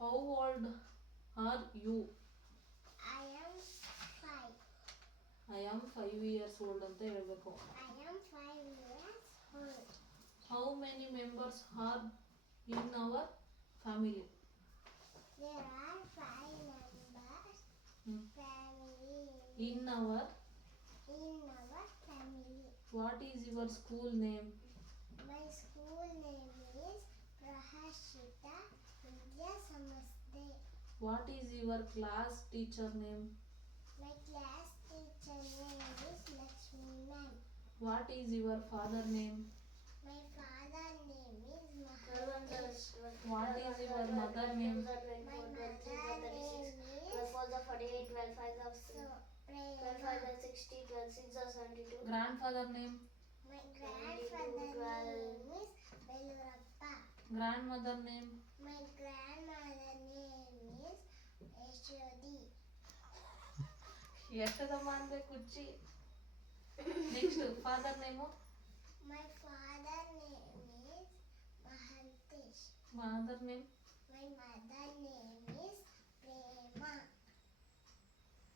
How old are you? I am 5. I am 5 years old ಅಂತ ಹೇಳಬೇಕು. I am 5 years old. How many members are in our family? There are 5 members. Family. In our. Family. What is your school name? My school name is Prahashita Vidya Samasthe. What is your class teacher name? My class teacher name is Lakshmi ma'am. What is your father name? My father name is Mahadesh. What is your mother name? My mother name is 12 4 48 12 5 Prema. 60 12 6 72. Grandfather name? My grandfather name is Belurappa. Grandmother name? My grandmother name is Yashodi. Yashodamma ಅಂದ್ರೆ ಕುಚ್ಚಿ. Next father name? My father name is Mahantesh. Mother name? My mother name is Prema.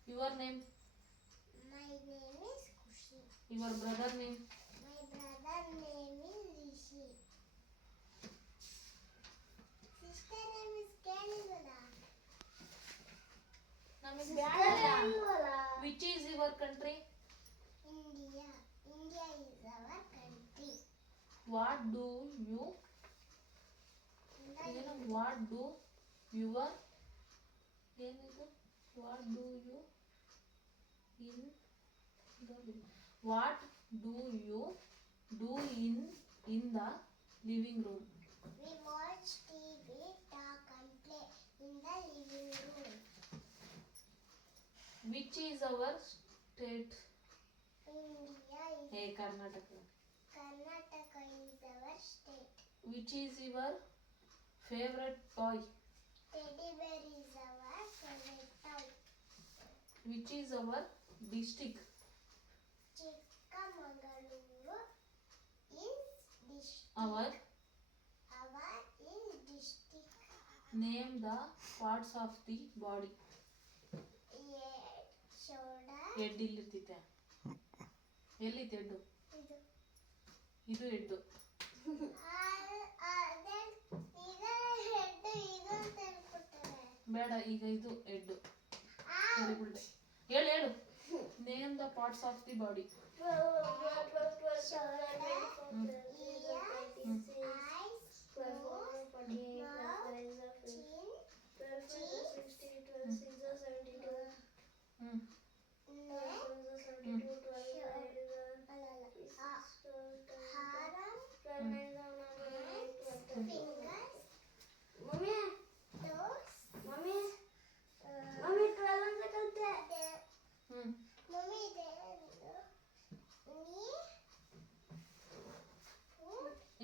Your name? My name is Kushi. Your brother name? My brother name is Rishi. Sister name is Kelivada. ನಮಗೆ which Sister is your country? India. India is our country. What do you ಏನು what do your ಏನಿದು what do you in what do you do in the living room? We watch TV, talk and play in the living room. Which is our state? India is ಹೇ Karnataka. Karnataka is our state. Which is your favourite toy? Teddy bear is our favorite toy. Which is our district? Chikkamangaluru is district. Our Our is district. Name the parts of the body. Head, shoulder. Head ಇಲ್ಲಿರ್ತಿತ್ತೆ. ಎಲ್ಲಿತ್ತು head? ಇದು. ಇದು head. then ಈಗ ಹೆಡ್ ಇದು ಅಂತ ಹೇಳ್ಕೊಡ್ತಾರೆ. ಬೇಡ, ಈಗ ಇದು ಹೆಡ್ಡು. Very good. ಹೇಳು ಹೇಳು. Name the parts of the body.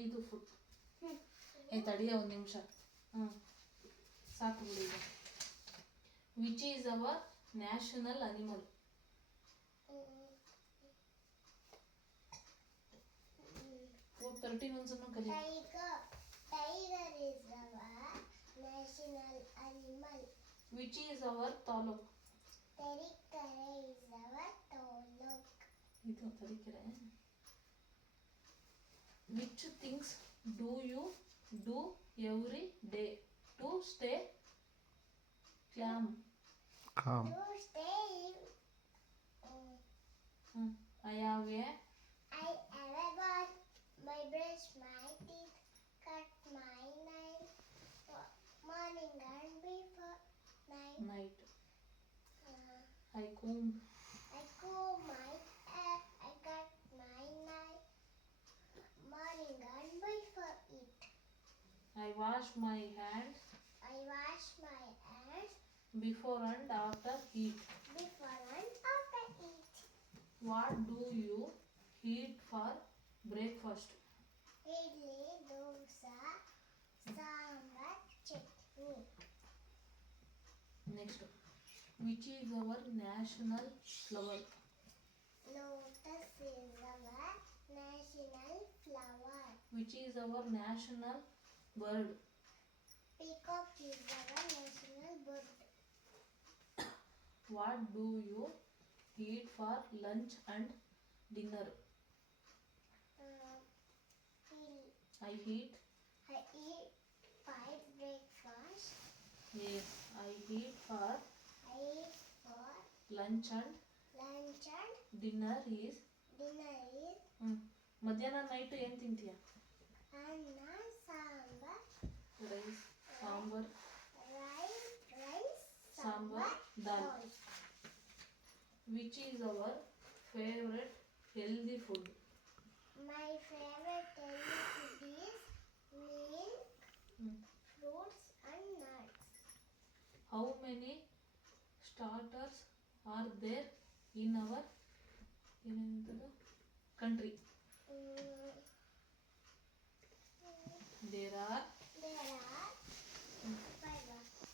ಇದು ಫುಡ್. ತಡಿಯ ಒಂದು ನಿಮಿಷ. ಸಾಕು ಬಿಡಿ. Which is our national animal? ಹೋಗಿ 13 ಒಂದ್ಸಲ ಕಲಿ. Tiger is our national animal. Which is our taluk? Terikere is our taluk. ಇದು Tarikere. Which things do you do every day to stay calm? To stay I have a I ever got my brush my teeth, cut my nail, morning and before night. Night. Uh, I ಕೂಮ್. I comb my hair, I cut my nail, morning and before it. I wash my hands I wash my hands before and after eat. before and after eat. What do you eat for breakfast? Idli, dosa, sambar, chutney. Next. Which is our national flower? Lotus is our national flower. Which is our national bird? Peacock is our what do you eat for lunch and dinner? I eat 5 breakfast. yes I eat for I eat for lunch and lunch and dinner is dinner is ಮಧ್ಯಾಹ್ನ night ಏನು ತಿಂತೀಯ? ಅನ್ನ sambar rice sambar rice sambar dal. Which is our favorite healthy food? My favorite healthy food is milk, fruits and nuts. How many starters are there in our country? There are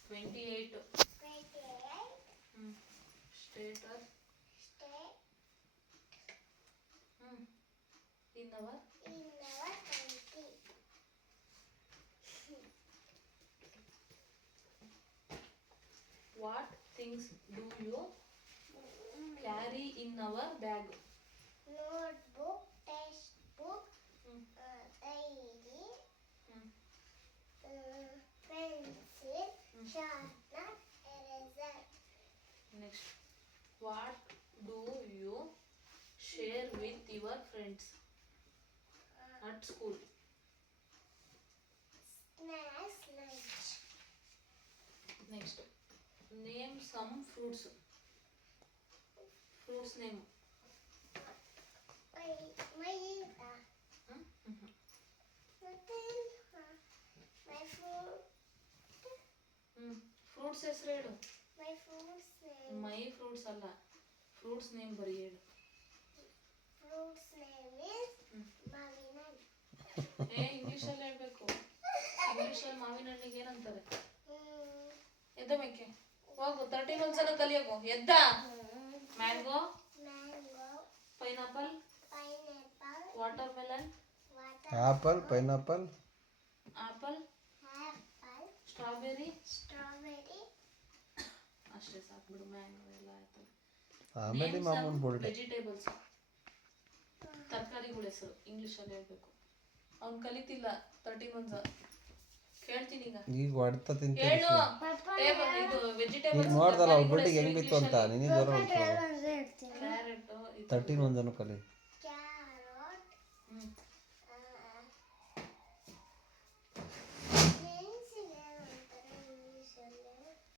28 starters in our country. What things do you carry in our bag? Notebook, textbook, diary, pencil, sharpener, eraser. Next, what do you share with your friends at school? Snacks, lunch. Next, name some fruits. Fruits name. My fruit. Fruits ಹೆಸರು ಹೇಳು. My fruits name. ಮೈ ಫ್ರೂಟ್ಸ್ ಅಲ್ಲ, fruits name ಬರೀ ಹೇಳು. Fruits name is ಮಾವಿನ ಹಣ್ಣು. ಇಂಗ್ಲೀಷಲ್ಲಿ ಹೇಳ್ಬೇಕು. ಇಂಗ್ಲೀಷಲ್ಲಿ ಮಾವಿನ ಹಣ್ಣಿಗೆ ಏನಂತಾರೆ? ಎದ್ದ ಮೇಕೆ ಹೋಗು, 13 ಒಂದ್ಸಲ ಕಲಿಯೋಗು. ಎದ್ದ. Mango, pineapple, water melon, apple, pineapple, apple, strawberry. Strawberry ಅಷ್ಟೇ ಸಾಕ್ಬಿಡು, ಮ್ಯಾಂಗೋ ಎಲ್ಲ ಆಯ್ತು. ಆಮೇಲೆ ಮಾಮೂನ್ ಬೋಲ್ಡೆ. ವೆಜಿಟೇಬಲ್ಸ್, ತರಕಾರಿಗಳ ಹೆಸರು ಇಂಗ್ಲೀಷಲ್ಲಿ ಹೇಳ್ಬೇಕು. ಅವ್ನು ಕಲಿತಿಲ್ಲ 13 ಒಂದ್ಸಲ. ಕೇಳ್ತೀನಿ ಈಗ ಹೊಡ್ತಾ ತಿಂತೀನಿ. ಹೇಳು. ಇದು ವೆಜಿಟೇಬಲ್ಸ್ ನೋಡ್ದಲ್ಲ ಅವ್ರ ಬಿಟ್ಟಿಗೆ ಹೆಂಗ್ ಬಿತ್ತು ಅಂತ. ನಿನಗೆ ಕ್ಯಾರೆಟ್ 13 ಒಂದನ್ನು ಕಲಿ.